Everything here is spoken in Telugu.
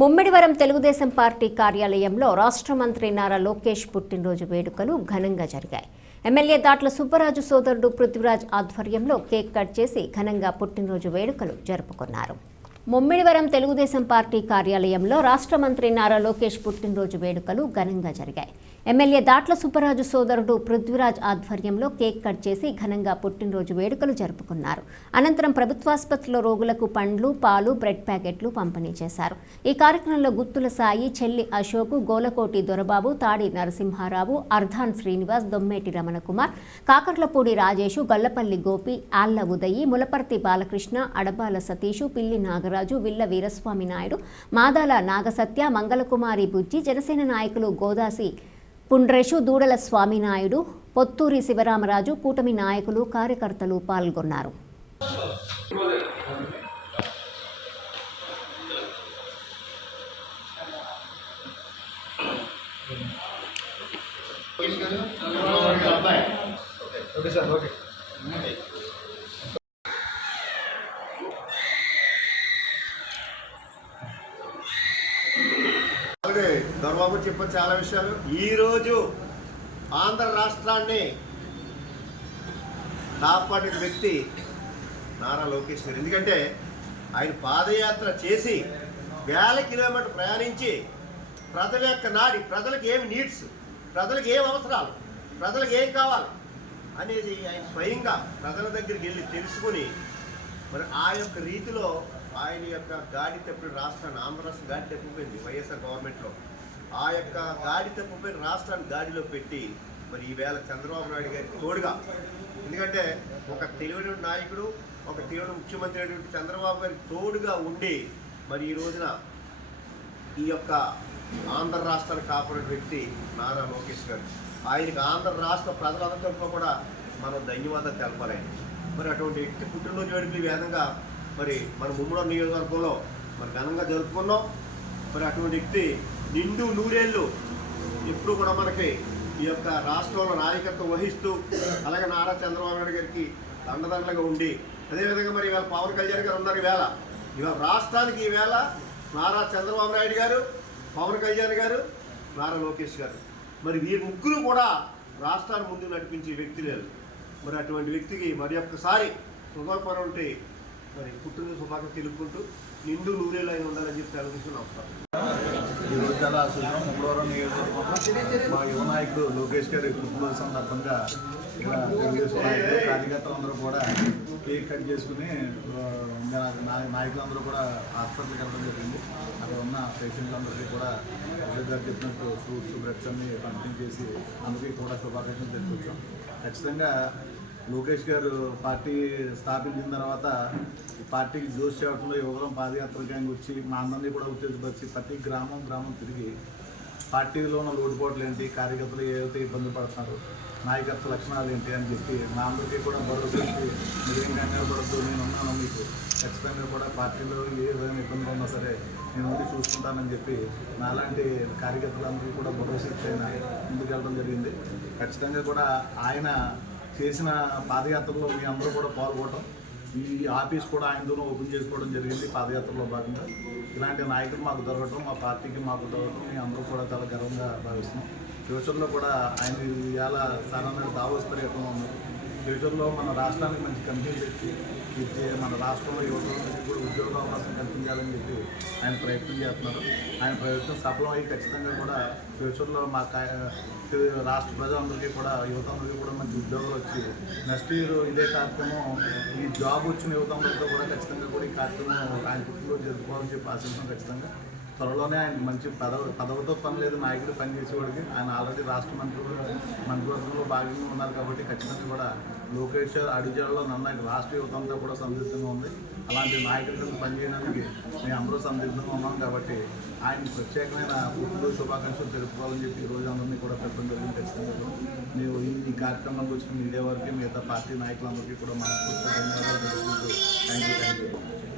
ముమ్మిడివరం తెలుగుదేశం పార్టీ కార్యాలయంలో రాష్ట్ర మంత్రి నారా లోకేష్ పుట్టినరోజు వేడుకలు ఘనంగా జరిగాయి. ఎమ్మెల్యే దాట్ల సుబ్బరాజు సోదరుడు పృథ్వీరాజ్ ఆధ్వర్యంలో కేక్ కట్ చేసి ఘనంగా పుట్టినరోజు వేడుకలు జరుపుకున్నారు. ముమ్మిడివరం తెలుగుదేశం పార్టీ కార్యాలయంలో రాష్ట్ర మంత్రి నారా లోకేష్ పుట్టినరోజు వేడుకలు ఘనంగా జరిగాయి. ఎమ్మెల్యే దాట్ల సుబ్బరాజు సోదరుడు పృథ్వీరాజ్ ఆధ్వర్యంలో కేక్ కట్ చేసి ఘనంగా పుట్టినరోజు వేడుకలు జరుపుకున్నారు. అనంతరం ప్రభుత్వాసుపత్రిలో రోగులకు పండ్లు పాలు బ్రెడ్ ప్యాకెట్లు పంపిణీ చేశారు. ఈ కార్యక్రమంలో గుత్తుల సాయి చెల్లి అశోక్ గోలకోటి దొరబాబు తాడి నరసింహారావు అర్ధాన్ శ్రీనివాస్ దొమ్మేటి రమణకుమార్ కాకర్లపూడి రాజేషు గొల్లపల్లి గోపి ఆళ్ళ ఉదయి ములపర్తి బాలకృష్ణ అడబాల సతీషు పిల్లి నాగరాజు విల్ల వీరస్వామి నాయుడు మాదాల నాగసత్య మంగళకుమారి బుజ్జి జనసేన నాయకులు గోదాసి పుండ్రేషు దూడల స్వామినాయుడు పొత్తూరి శివరామరాజు కూటమి నాయకులు కార్యకర్తలు పాల్గొన్నారు. ఓకే సార్ ఓకే అలాగే దొరబాబు చెప్పిన చాలా విషయాలు. ఈరోజు ఆంధ్ర రాష్ట్రాన్ని కాపాడిన వ్యక్తి నారా లోకేష్ గారు. ఎందుకంటే ఆయన పాదయాత్ర చేసి వేల కిలోమీటర్ ప్రయాణించి ప్రజల యొక్క నాడి ప్రజలకు ఏమి నీడ్స్ ప్రజలకు ఏం అవసరాలు ప్రజలకు ఏం కావాలి అనేది ఆయన స్వయంగా ప్రజల దగ్గరికి వెళ్ళి తెలుసుకుని మరి ఆ యొక్క రీతిలో ఆయన యొక్క గాడి తప్పిన రాష్ట్రాన్ని ఆంధ్ర రాష్ట్రం గాడి తప్పిపోయింది వైఎస్ఆర్ గవర్నమెంట్లో. ఆ యొక్క గాడి తప్పిపోయిన రాష్ట్రాన్ని గాడిలో పెట్టి మరి ఈవేళ చంద్రబాబు నాయుడు గారికి తోడుగా. ఎందుకంటే ఒక తెలివైన నాయకుడు ఒక తెలివైన ముఖ్యమంత్రి అయినటువంటి చంద్రబాబు గారికి తోడుగా ఉండి మరి ఈ రోజున ఈ యొక్క ఆంధ్ర రాష్ట్రాన్ని కాపాడే వ్యక్తి నారా లోకేష్ గారు. ఆయనకి ఆంధ్ర రాష్ట్ర ప్రజలందరితో కూడా మనం ధన్యవాదాలు తెలపాలి. మరి అటువంటి వ్యక్తి పుట్టినరోజు వేడుకలు ఈ విధంగా మరి మన ముమ్మడం నియోజకవర్గంలో మరి ఘనంగా జరుపుకున్నాం. మరి అటువంటి వ్యక్తి నిండు నూరేళ్ళు ఎప్పుడు కూడా మనకి ఈ యొక్క రాష్ట్రంలో నాయకత్వం వహిస్తూ అలాగే నారా చంద్రబాబు నాయుడు గారికి దండదండలుగా ఉండి అదేవిధంగా మరి ఇవాళ పవన్ కళ్యాణ్ గారు ఉన్నారు ఈవేళ. ఇవాళ రాష్ట్రానికి ఈవేళ నారా చంద్రబాబు నాయుడు గారు పవన్ కళ్యాణ్ గారు నారా లోకేష్ గారు. మరి వీరి ముగ్గురు కూడా రాష్ట్రాన్ని ముందు నడిపించే వ్యక్తి లేరు మరి అటువంటి వ్యక్తికి మరి ఒక్కసారి హృదయపరం మరి పుట్టిన శుభాకాంక్షలు తెలుపుకుంటూ నిండు నూరేళ్ళు అయిన ఉండాలని చెప్పి తెలుగుదేశం నమస్కారం ఈరోజు రోజు చాలా శుభ్రం ముమ్మవరం నియోజకవర్గంలో మా యువ నాయకుడు లోకేష్ గారి పుట్టినరోజు సందర్భంగా ఇక్కడ తెలుగుదేశం నాయకులు కార్యకర్తలందరూ కూడా కేక్ కట్ చేసుకుని నాయకులందరూ కూడా హాస్పిటల్కి వెళ్ళడం జరిగింది. అక్కడ ఉన్న పేషెంట్లందరికీ కూడా అశోక్ గారు చెప్పినట్టు ఫ్రూట్స్ బ్రెడ్స్ అన్ని పంపిణీ చేసి అందరికీ కూడా శుభాకాంక్షలు తెలిపించాం ఖచ్చితంగా లోకేష్ గారు పార్టీ స్థాపించిన తర్వాత ఈ పార్టీకి జోష్ చేయడంలో యువకులం పాదయాత్ర గ్యాంగ్ వచ్చి మా అందరినీ కూడా ఉత్తేజపరిచి ప్రతి గ్రామం గ్రామం తిరిగి పార్టీలో ఉన్న లోటుపాట్లు ఏంటి కార్యకర్తలు ఏవైతే ఇబ్బంది పడుతున్నారు నాయకత్వ లక్షణాలు ఏంటి అని చెప్పి మా అందరికీ కూడా భరోసా ఇచ్చి మీరేం కంగారు పడద్దు నేను ఉన్నాను మీకు ఖచ్చితంగా కూడా పార్టీలో ఏ విధంగా ఇబ్బంది ఉన్నా సరే నేను ఉండి చూసుకుంటానని చెప్పి నాలాంటి కార్యకర్తలందరికీ కూడా భరోసా ఇచ్చి ఆయన ముందుకెళ్ళడం జరిగింది. ఖచ్చితంగా కూడా ఆయన చేసిన పాదయాత్రలో మీ అందరూ కూడా పాల్గొనడం ఈ ఆఫీస్ కూడా ఆయనతోనే ఓపెన్ చేసుకోవడం జరిగింది పాదయాత్రలో భాగంగా. ఇలాంటి నాయకులు మాకు దొరకడం మా పార్టీకి మాకు దొరకడం మీ అందరూ కూడా చాలా గర్వంగా భావిస్తున్నాం. ఫ్యూచర్లో కూడా ఆయన ఇవాళ సాధారణ దావోస్ పర్యటన ఉంది. ఫ్యూచర్లో మన రాష్ట్రానికి మంచి కంపెనీ పెట్టి ఇది మన రాష్ట్రంలో యువతకి కూడా ఉద్యోగ అవకాశం కల్పించాలని చెప్పి ఆయన ప్రయత్నం చేస్తున్నారు. ఆయన ప్రయత్నం అయ్యి ఖచ్చితంగా కూడా ఫ్యూచర్లో మా రాష్ట్ర ప్రజలందరికీ కూడా యువతందరికీ కూడా మంచి ఉద్యోగాలు వచ్చి నెక్స్ట్ ఇయర్ ఇదే కార్యక్రమం ఈ జాబ్ వచ్చిన యువతందరితో కూడా ఖచ్చితంగా కూడా ఈ కార్యక్రమం ఆయన గుర్తులో జరుపుకోవాలని చెప్పి ఆశించడం ఖచ్చితంగా. త్వరలోనే ఆయన మంచి పదవి పదవితో పని లేదు నాయకుడు పనిచేసేవాడికి ఆయన ఆల్రెడీ రాష్ట్ర మంత్రి మంత్రివర్గంలో భాగంగా ఉన్నారు కాబట్టి ఖచ్చితంగా కూడా లోకేష్ అడిజాలలో నన్ను రాష్ట్ర యువత అంతా కూడా సందిగ్ధంగా ఉంది. అలాంటి నాయకుల కింద పనిచేయడానికి మేము అందరూ సందిగ్ధంగా ఉన్నాం కాబట్టి ఆయన ప్రత్యేకమైన పుట్టినరోజు శుభాకాంక్షలు తెలుపుకోవాలని చెప్పి ఈ రోజు అందరినీ కూడా పెట్టడం జరిగింది ఖచ్చితంగా. మేము ఈ ఈ వచ్చిన మీడియా వారికి మిగతా పార్టీ నాయకులందరికీ కూడా మనస్ఫూర్తిగా ధన్యవాదాలు థ్యాంక్ యూ థ్యాంక్ యూ